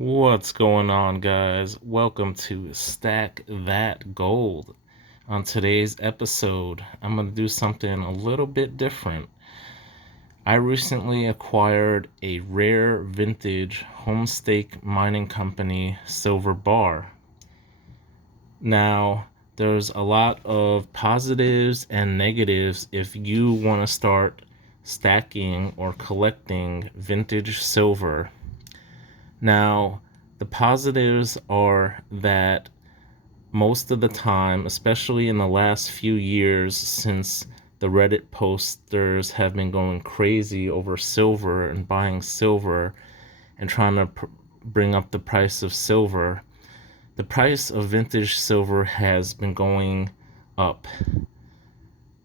What's going on, guys? Welcome to Stack That Gold. On today's episode, I'm going to do something a little bit different. I recently acquired a rare vintage Homestake mining company silver bar. Now, there's a lot of positives and negatives if you want to start stacking or collecting vintage silver. Now, the positives are that most of the time, especially in the last few years since the Reddit posters have been going crazy over silver and buying silver and trying to bring up the price of silver, the price of vintage silver has been going up.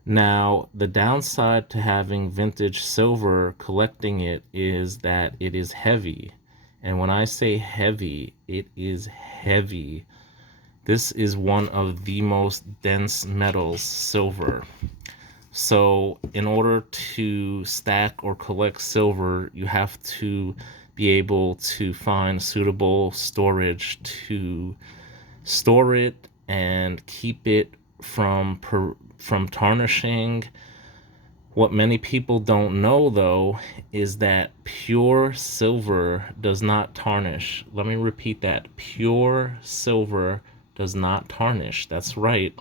Now, the downside to having vintage silver, collecting it, is that it is heavy. And when I say heavy, it is heavy. This is one of the most dense metals, silver. So in order to stack or collect silver, you have to be able to find suitable storage to store it and keep it from tarnishing. What many people don't know, though, is that pure silver does not tarnish. Let me repeat that. Pure silver does not tarnish. That's right.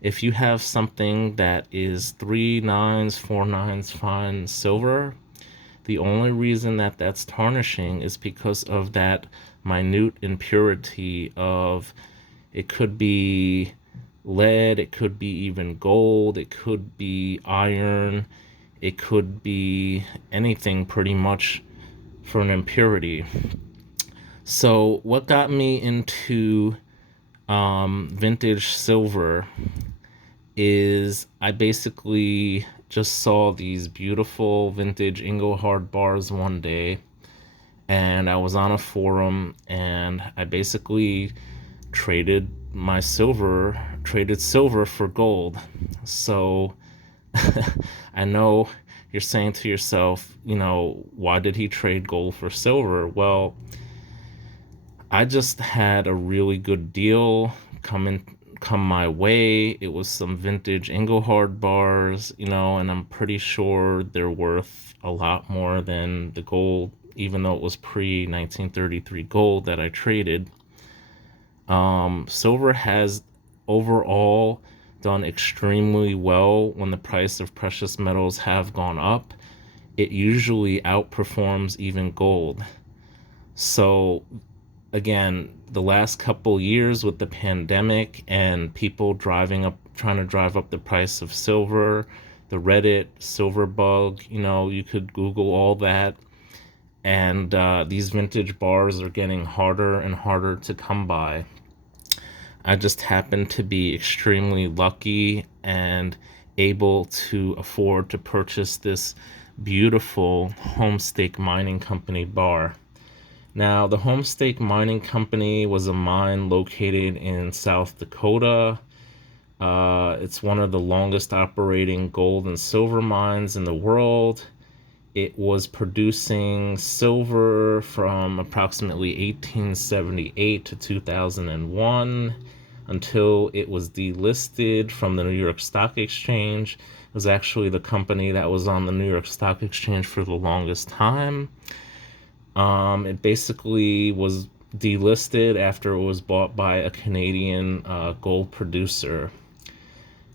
If you have something that is 3 nines, 4 nines fine silver, the only reason that that's tarnishing is because of that minute impurity of, it could be lead, it could be even gold, it could be iron, it could be anything pretty much for an impurity. So what got me into vintage silver is I basically just saw these beautiful vintage Engelhard bars one day, and I was on a forum, and I basically traded silver for gold. So I know you're saying to yourself, why did he trade gold for silver? Well, I just had a really good deal come my way. It was some vintage Engelhard bars, and I'm pretty sure they're worth a lot more than the gold, even though it was pre-1933 gold that I traded. Silver has overall done extremely well when the price of precious metals have gone up. It usually outperforms even gold. So again, the last couple years with the pandemic and people trying to drive up the price of silver, the Reddit silver bug, you could Google all that. And these vintage bars are getting harder and harder to come by. I just happen to be extremely lucky and able to afford to purchase this beautiful Homestake Mining Company bar. Now, the Homestake Mining Company was a mine located in South Dakota. It's one of the longest operating gold and silver mines in the world. It was producing silver from approximately 1878 to 2001 until it was delisted from the New York Stock Exchange. It was actually the company that was on the New York Stock Exchange for the longest time. It basically was delisted after it was bought by a Canadian gold producer.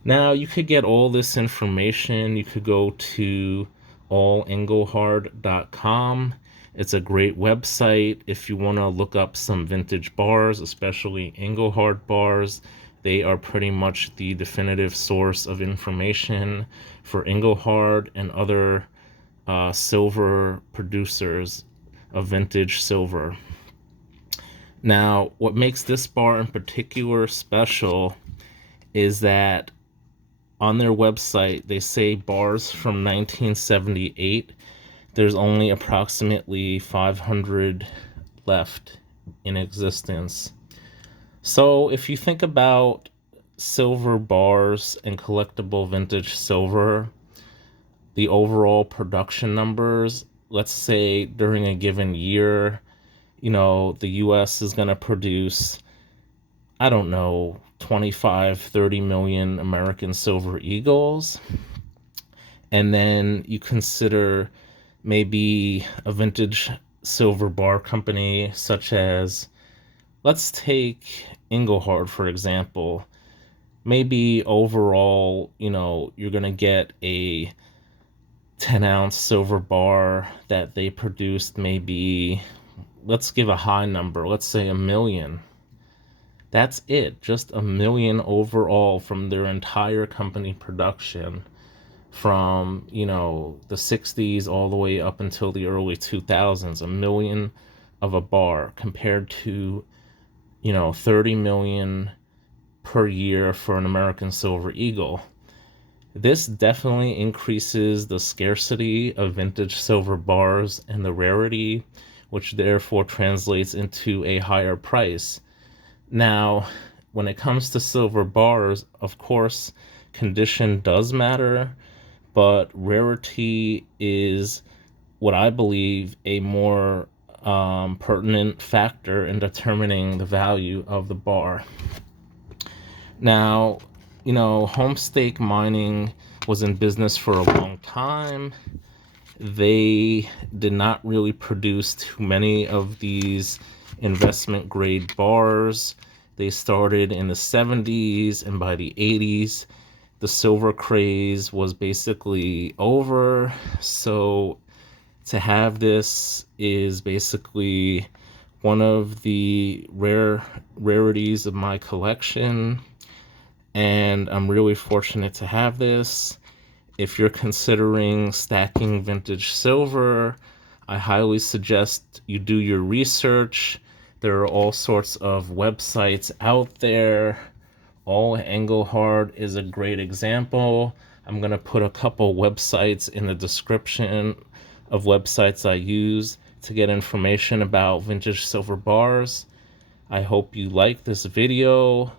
Now, you could get all this information. You could go to allengelhard.com. It's a great website if you want to look up some vintage bars, especially Engelhard bars. They are pretty much the definitive source of information for Engelhard and other silver producers of vintage silver. Now, what makes this bar in particular special is that on their website, they say bars from 1978, there's only approximately 500 left in existence. So if you think about silver bars and collectible vintage silver, the overall production numbers, let's say during a given year, the US is going to produce, I don't know, 25, 30 million American Silver Eagles. And then you consider maybe a vintage silver bar company such as, let's take Engelhard, for example. Maybe overall, you're going to get a 10-ounce silver bar that they produced, maybe, let's give a high number, let's say 1 million. That's it, just 1 million overall from their entire company production from, the 60s all the way up until the early 2000s. 1 million of a bar compared to, 30 million per year for an American Silver Eagle. This definitely increases the scarcity of vintage silver bars and the rarity, which therefore translates into a higher price. Now, when it comes to silver bars, of course, condition does matter, but rarity is what I believe a more pertinent factor in determining the value of the bar. Now, Homestake mining was in business for a long time. They did not really produce too many of these investment grade bars. They started in the 70s, and by the 80s, the silver craze was basically over. So to have this is basically one of the rarities of my collection, and I'm really fortunate to have this. If you're considering stacking vintage silver, I highly suggest you do your research. There are all sorts of websites out there. Engelhard is a great example. I'm going to put a couple websites in the description of websites I use to get information about vintage silver bars. I hope you like this video.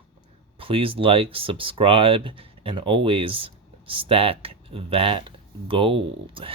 Please like, subscribe, and always stack that gold.